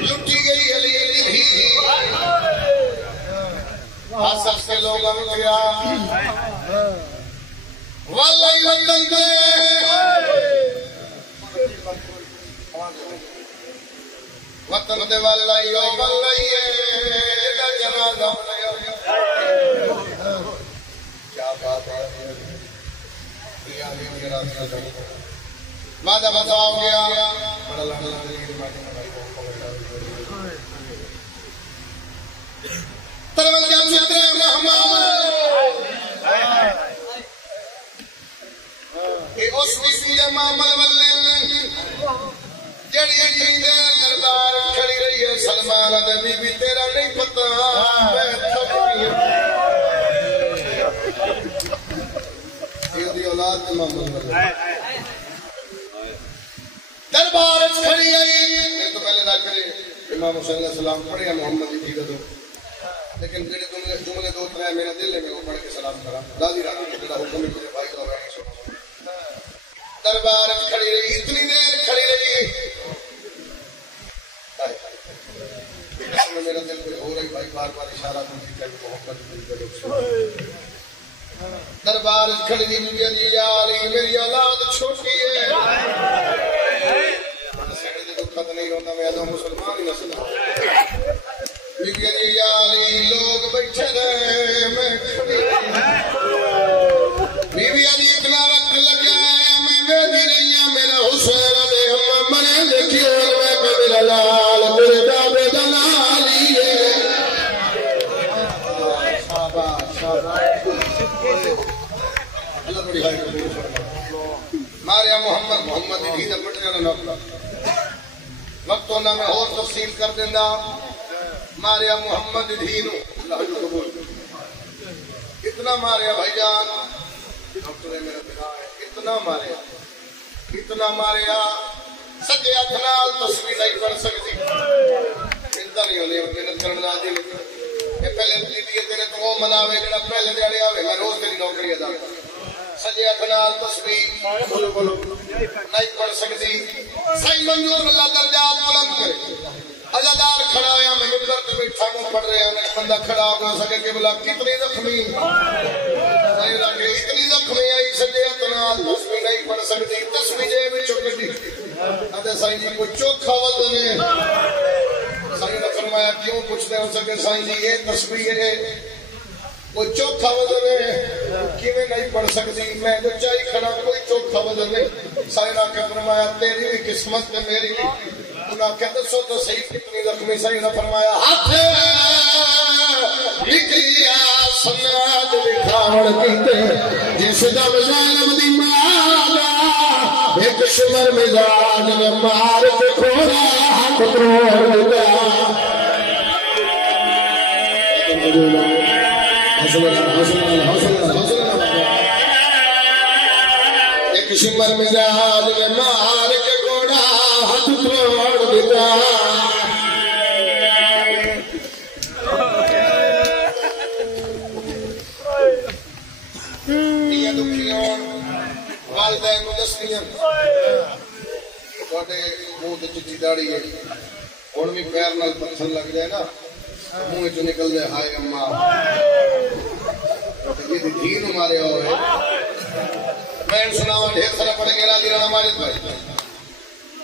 لٹی گئی علی کی حسد سے لوگوں نے کیا واللہ وطن دے وطن دے واللہ یوم اللہ جنازہ کیا بات ہے مادہ بتاؤ گیا تروجہ ستر رحمان اس ویسی امامل واللے جڑی جیندے دربار کھڑی رہی ہے سلمان دے بی بی تیرا نہیں پتہ میں تھک گئی یہ دی اولاد امامل واللے دربار کھڑی آئی تو پہلے نہ کرے امام حسین علیہ السلام پڑھے محمد کی دو لیکن جڑے جملے دو ترے میرے دل میں وہ پڑھ کے سلام کرا راضی راضی جڑا حکم ہے میرے بھائی کو ہے دربار کھڑی رہی اتنی دیر کھڑی رہی میرا دل کوئی ہو رہی بھائی بار بار اشارہ کرتی کہ محمد دربار کھڑی رہی یا علی میری اولاد چھوٹی ہے خط نہیں ہوتا میں ادھا مسلمان ہی نسل لیکن یا علی لوگ بیٹھے رہے میں کھڑی بیوی علی اتنا وقت لگا ہے میں بیٹھی رہی ہوں میرا حسین دے ہم منے دیکھی اور میں میرا لال میرے دابے دلالی ہے اللہ بڑی ہائی ماریا محمد ہی دا پٹنے والا نوکلا وقت ہونا میں اور تفصیل کر دینا ماریا محمد دھینو اللہ جو قبول اتنا ماریا بھائی جان ڈاکٹر ہے میرا پتا ہے اتنا ماریا سجے اتنال تصویر نہیں پڑھ سکتی چنتا نہیں ہونی محنت کرنا دی یہ پہلے دیتی تیرے تو وہ مناوے جڑا پہلے دیڑے آوے میں روز تیری نوکری ادا سجے اتنال تصویر نہیں پڑھ سکتی صحیح منظور اللہ درجات بلند کرے عزادار کھڑا ہویا میں ممبر پہ بیٹھا ہوں پڑھ رہے ہیں ایک بندہ کھڑا ہو گیا سکے کہ بلا کتنی زخمی اتنی زخمی آئی سجے اتنال تصویر نہیں پڑھ سکتی تصویر جے میں چکٹی ادھے سائیں جی کوئی چوکھا وزنے سائیں نے فرمایا کیوں پوچھتے ہو سکے سائیں جی یہ تصویر ہے کوئی چوکھا وزن ہے کیویں نہیں پڑھ سکتی میں تو چاہی کھڑا کوئی چوکھا وزن نہیں سائنہ کے فرمایا تیری بھی قسمت ہے میری بھی انہاں کہتے سو تو صحیح کتنی زخمی سائنہ فرمایا ہاتھ نکلیا سناد دکھاوڑ کیتے جس دم ظالم دی مالا ایک شمر مزاج میں مار کے کھوڑا کتروڑ دیا ایک شمر مزاج میں مار کے گھوڑا ہاتھ توڑ دیتا یہ دکھیوں والدین مدسنیاں تھوڑے منہ تے چٹی داڑھی ہے ہن بھی پیر نال پتھر لگ جائے نا منہ چ نکل دے ہائے اماں یہ دین ہمارے ہوئے میں سناوا ڈھیر سارا پڑھ کے راضی رہنا ماجد بھائی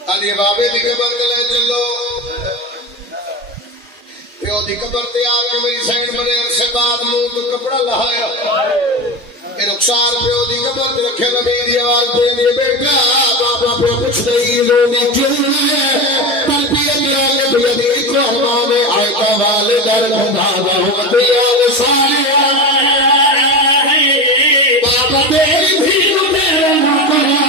علی بابے دی قبر تے لے چلو پیو دی قبر تے آ کے میری سین بڑے عرصے بعد منہ تو کپڑا لہایا اے رخسار پیو دی قبر تے رکھے نبی دی آواز دینی بیٹا بابا پیو کچھ نہیں لونی کیوں ہے تلبیت یا کے بیدی کو امام آئے کا والدر خدا بہت دیال سارے بابا تیری بھیڑ میرے مکرہ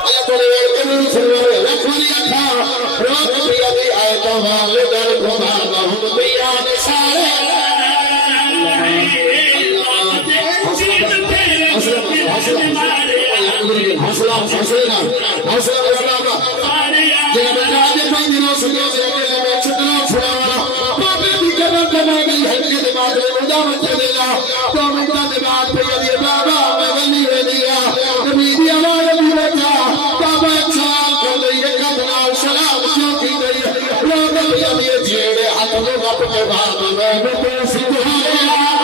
اللہ تولے ورکنی سنوے لکھولی اکھا روک بیدی آئے کا والدر خدا بہت دیال سارے حوصلہ جب راجے بھائی دنوں سنو سے اکیلے میں چھٹنا چھڑا بابے بھی قبر دماغ گئی ہے کہ دماغ میں مدامت چلے گا تو مدہ دماغ پہ یہ بابا میں ولی ہے لیا نبی رب کے بعد میں